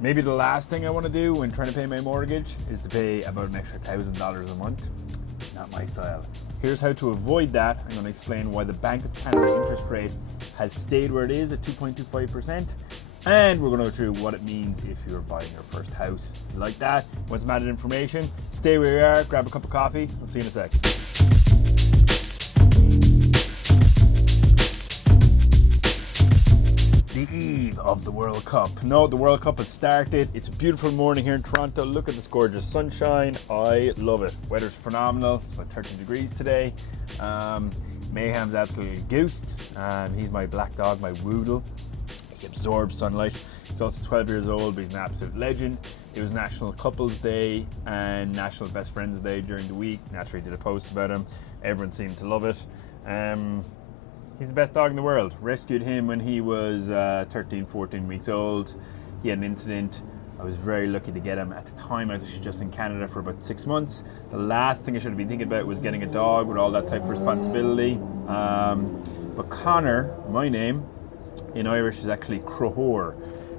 Maybe the last thing I want to do when trying to pay my mortgage is to pay about an extra $1,000 a month. Not my style. Here's how to avoid that. I'm going to explain why the Bank of Canada interest rate has stayed where it is at 2.25%. And we're going to go through what it means if you're buying your first house. If you like that, want some added information, stay where you are, grab a cup of coffee. I'll see you in a sec. The eve of the World Cup. No, the World Cup has started. It's a beautiful morning here in Toronto. Look at this gorgeous sunshine. I love it. Weather's phenomenal. It's about 30 degrees today. Mayhem's absolutely goosed. He's my black dog, my Woodle. He absorbs sunlight. He's also 12 years old, but he's an absolute legend. It was National Couples Day and National Best Friends Day during the week. Naturally did a post about him. Everyone seemed to love it. He's the best dog in the world. Rescued him when he was 13, 14 weeks old. He had an incident. I was very lucky to get him. At the time, I was actually just in Canada for about 6 months. The last thing I should have been thinking about was getting a dog with all that type of responsibility. But Connor, my name, in Irish is actually Crohor.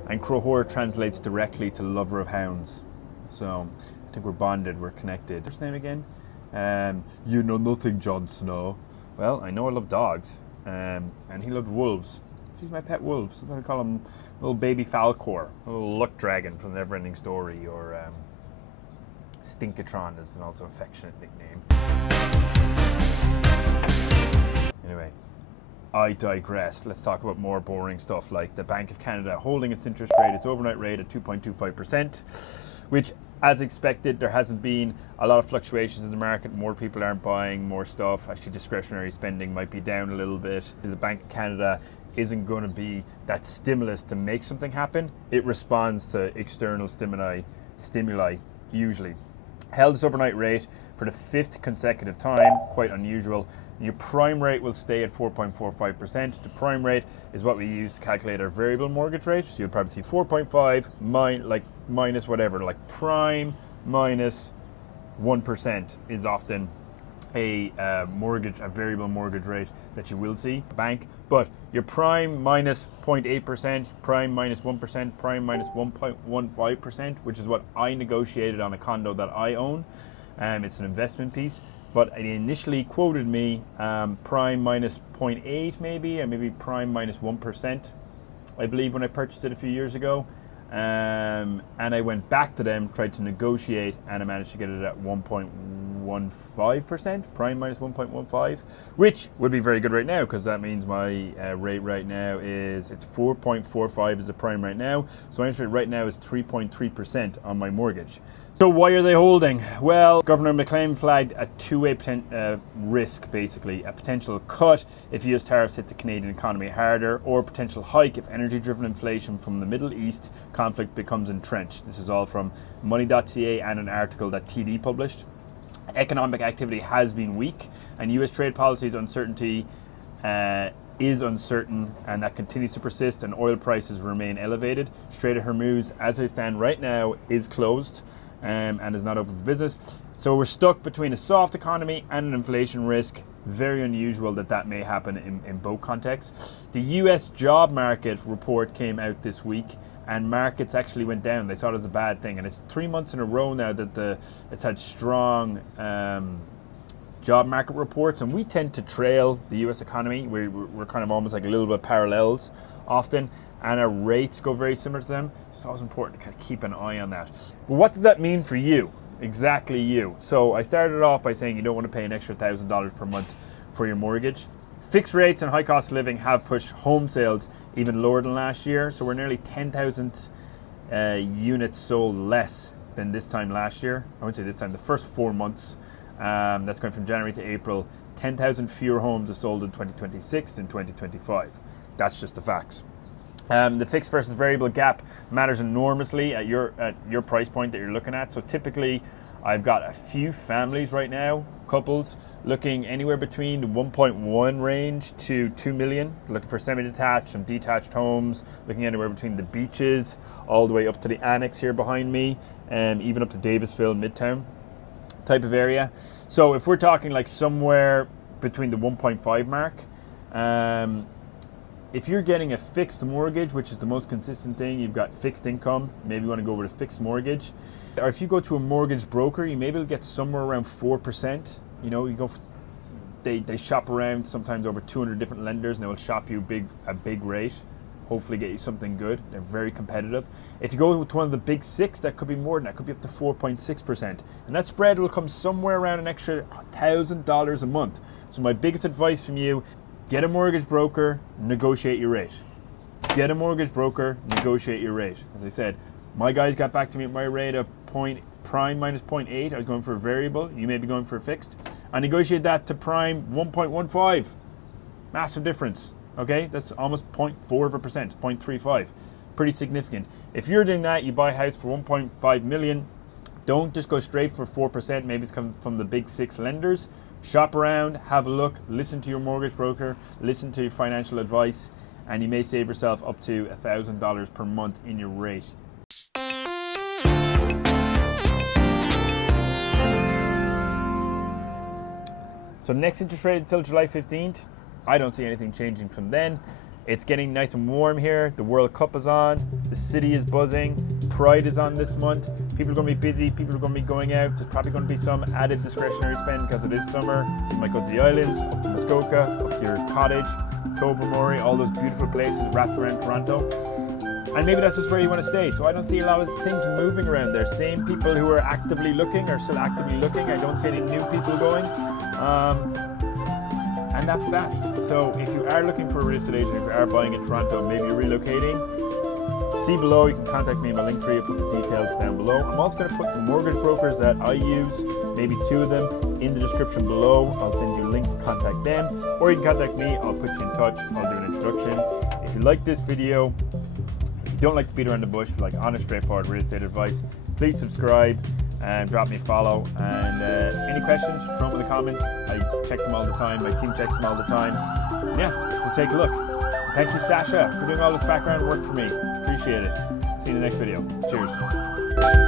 And Crohor translates directly to lover of hounds. So I think we're bonded, we're connected. What's his name again? You know nothing, Jon Snow. Well, I know I love dogs. And he loved wolves. So he's my pet wolf. So I call him little baby Falcor, a little luck dragon from the Neverending Story, or Stinkatron is an also affectionate nickname. Anyway, I digress. Let's talk about more boring stuff like the Bank of Canada holding its interest rate, its overnight rate at 2.25%, which, as expected, there hasn't been a lot of fluctuations in the market. More people aren't buying more stuff. Actually, discretionary spending might be down a little bit. The Bank of Canada isn't going to be that stimulus to make something happen. It responds to external stimuli usually. Held this overnight rate for the 5th consecutive time, quite unusual. Your prime rate will stay at 4.45%. The prime rate is what we use to calculate our variable mortgage rate. So you'll probably see 4.5 minus whatever, like prime minus 1% is often a variable mortgage rate that you will see bank. But your prime minus 0.8%, prime minus 1%, prime minus 1.15%, which is what I negotiated on a condo that I own. It's an investment piece. But it initially quoted me prime minus 0.8 maybe, and maybe prime minus 1%, I believe, when I purchased it a few years ago. And I went back to them, tried to negotiate, and I managed to get it at 1.15%, prime minus 1.15, which would be very good right now, because that means my rate right now it's 4.45 is the prime right now. So my interest rate right now is 3.3% on my mortgage. So why are they holding? Well, Governor McLean flagged a two-way risk, basically. A potential cut if US tariffs hit the Canadian economy harder, or a potential hike if energy-driven inflation from the Middle East conflict becomes entrenched. This is all from money.ca and an article that TD published. Economic activity has been weak, and US trade policy's uncertainty is uncertain, and that continues to persist, and oil prices remain elevated. Strait of Hormuz, as they stand right now, is closed. And is not open for business. So we're stuck between a soft economy and an inflation risk. Very unusual that may happen in both contexts. The US job market report came out this week, and markets actually went down. They saw it as a bad thing, and it's 3 months in a row now that it's had strong job market reports, and we tend to trail the US economy. We're kind of almost like a little bit parallels often, and our rates go very similar to them. So it's always important to kind of keep an eye on that. But what does that mean for you? Exactly you. So I started off by saying you don't want to pay an extra $1,000 per month for your mortgage. Fixed rates and high cost of living have pushed home sales even lower than last year. So we're nearly 10,000 units sold less than this time last year. I wouldn't say this time, the first 4 months. That's going from January to April. 10,000 fewer homes are sold in 2026 than 2025. That's just the facts. The fixed versus variable gap matters enormously at your price point that you're looking at. So typically, I've got a few families right now, couples, looking anywhere between the 1.1 range to 2 million, looking for semi-detached, some detached homes, looking anywhere between the beaches all the way up to the annex here behind me, and even up to Davisville, Midtown type of area. So if we're talking like somewhere between the 1.5 mark, If you're getting a fixed mortgage, which is the most consistent thing, you've got fixed income, maybe you want to go with a fixed mortgage. Or if you go to a mortgage broker, you may be able to get somewhere around 4%. You know, you go, they shop around sometimes over 200 different lenders, and they will shop you a big rate. Hopefully get you something good. They're very competitive. If you go with one of the big six, that could be more than that. Could be up to 4.6%. And that spread will come somewhere around an extra $1,000 a month. So my biggest advice from you, get a mortgage broker, negotiate your rate. Get a mortgage broker, negotiate your rate. As I said, my guys got back to me at my rate of prime minus 0.8. I was going for a variable. You may be going for a fixed. I negotiate that to prime 1.15. Massive difference. Okay, that's almost 0.4%, 0.35. Pretty significant. If you're doing that, you buy a house for 1.5 million. Don't just go straight for 4%. Maybe it's coming from the big six lenders. Shop around, have a look, listen to your mortgage broker, listen to your financial advice, and you may save yourself up to $1,000 per month in your rate. So next interest rate until July 15th. I don't see anything changing from then. It's getting nice and warm here. The World Cup is on. The city is buzzing. Pride is on this month. People are going to be busy. People are going to be going out. There's probably going to be some added discretionary spend because it is summer. You might go to the islands, up to Muskoka, up to your cottage, Tobermory, all those beautiful places wrapped around Toronto. And maybe that's just where you want to stay. So I don't see a lot of things moving around there. Same people who are actively looking are still actively looking. I don't see any new people going. And that's that. So if you are looking for a real estate agent, if you are buying in Toronto, maybe you're relocating, see below. You can contact me in my link tree. I'll put the details down below. I'm also going to put the mortgage brokers that I use, maybe 2 of them, in the description below. I'll send you a link to contact them, or you can contact me. I'll put you in touch. I'll do an introduction. If you like this video, if you don't like to beat around the bush, like honest, straightforward real estate advice, please subscribe and drop me a follow. And any questions, throw them in the comments. I check them all the time. My team checks them all the time. Yeah, we'll take a look. Thank you, Sasha, for doing all this background work for me. Appreciate it. See you in the next video. Cheers.